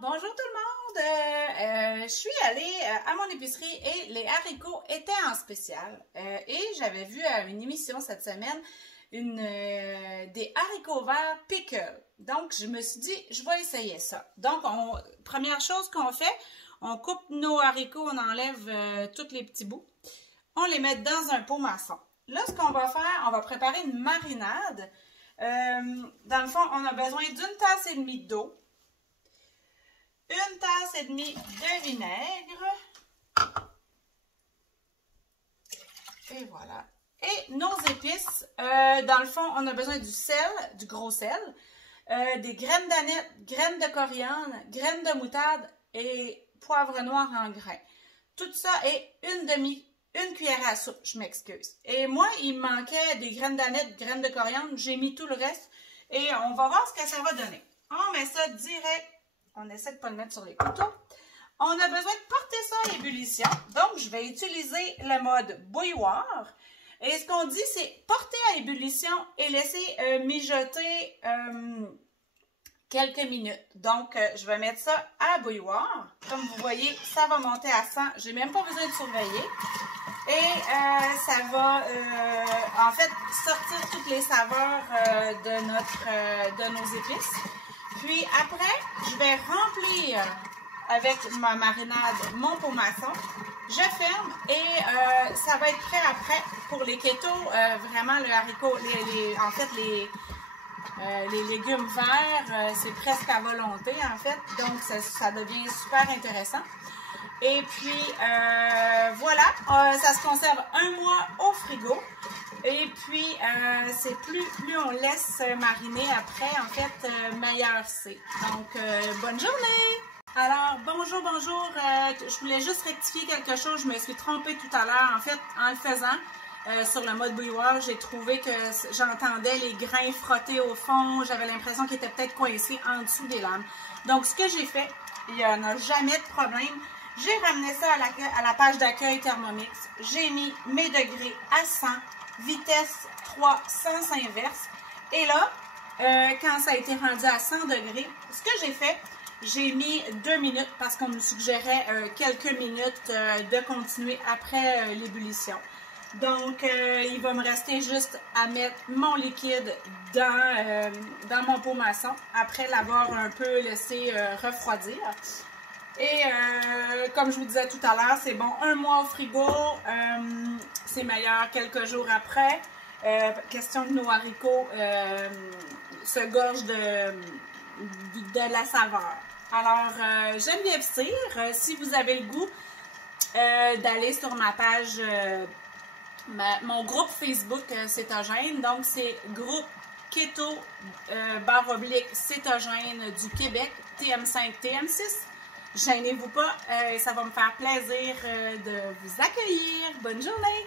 Bonjour tout le monde! Je suis allée à mon épicerie et les haricots étaient en spécial. Et j'avais vu à une émission cette semaine des haricots verts pickle. Donc, je me suis dit, je vais essayer ça. Donc, première chose qu'on fait, on coupe nos haricots, on enlève tous les petits bouts. On les met dans un pot maçon. Là, ce qu'on va faire, on va préparer une marinade. Dans le fond, on a besoin d'une tasse et demie d'eau, une tasse et demie de vinaigre, et voilà. Et nos épices, dans le fond, on a besoin du sel, du gros sel, des graines d'aneth, graines de coriandre, graines de moutarde et poivre noir en grains. Tout ça est une cuillère à soupe, je m'excuse. Et moi, il me manquait des graines d'aneth, graines de coriandre, j'ai mis tout le reste et on va voir ce que ça va donner. On met ça direct, on essaie de ne pas le mettre sur les couteaux. On a besoin de porter ça à ébullition, donc je vais utiliser le mode bouilloire. Et ce qu'on dit, c'est porter à ébullition et laisser mijoter quelques minutes. Donc, je vais mettre ça à bouilloire. Comme vous voyez, ça va monter à 100. Je n'ai même pas besoin de surveiller. Et ça va, en fait, sortir toutes les saveurs de nos épices. Puis après, je vais remplir avec ma marinade mon pot maçon. Je ferme et ça va être prêt après pour les ketos. Vraiment, le haricot, en fait, les légumes verts, c'est presque à volonté, en fait. Donc, ça devient super intéressant. Et puis, voilà, ça se conserve un mois au frigo. Et puis, c'est plus on laisse mariner après, en fait, meilleur c'est. Donc, bonne journée! Alors, bonjour, je voulais juste rectifier quelque chose, je me suis trompée tout à l'heure. En fait, en le faisant sur le mode bouilloire, j'ai trouvé que j'entendais les grains frotter au fond, j'avais l'impression qu'ils étaient peut-être coincés en dessous des lames. Donc, ce que j'ai fait, il n'y en a jamais de problème, j'ai ramené ça à la page d'accueil Thermomix, j'ai mis mes degrés à 100, vitesse 3 sens inverse, et là, quand ça a été rendu à 100 degrés, ce que j'ai fait, j'ai mis 2 minutes parce qu'on me suggérait quelques minutes de continuer après l'ébullition. Donc, il va me rester juste à mettre mon liquide dans mon pot maçon après l'avoir un peu laissé refroidir. Et comme je vous disais tout à l'heure, c'est bon un mois au frigo, c'est meilleur quelques jours après. Question que nos haricots se gorgent de la saveur. Alors, j'aime bien dire, si vous avez le goût d'aller sur ma page, mon groupe Facebook cétogène, donc c'est groupe Keto / cétogène du Québec, TM5, TM6. Gênez-vous pas, ça va me faire plaisir de vous accueillir. Bonne journée!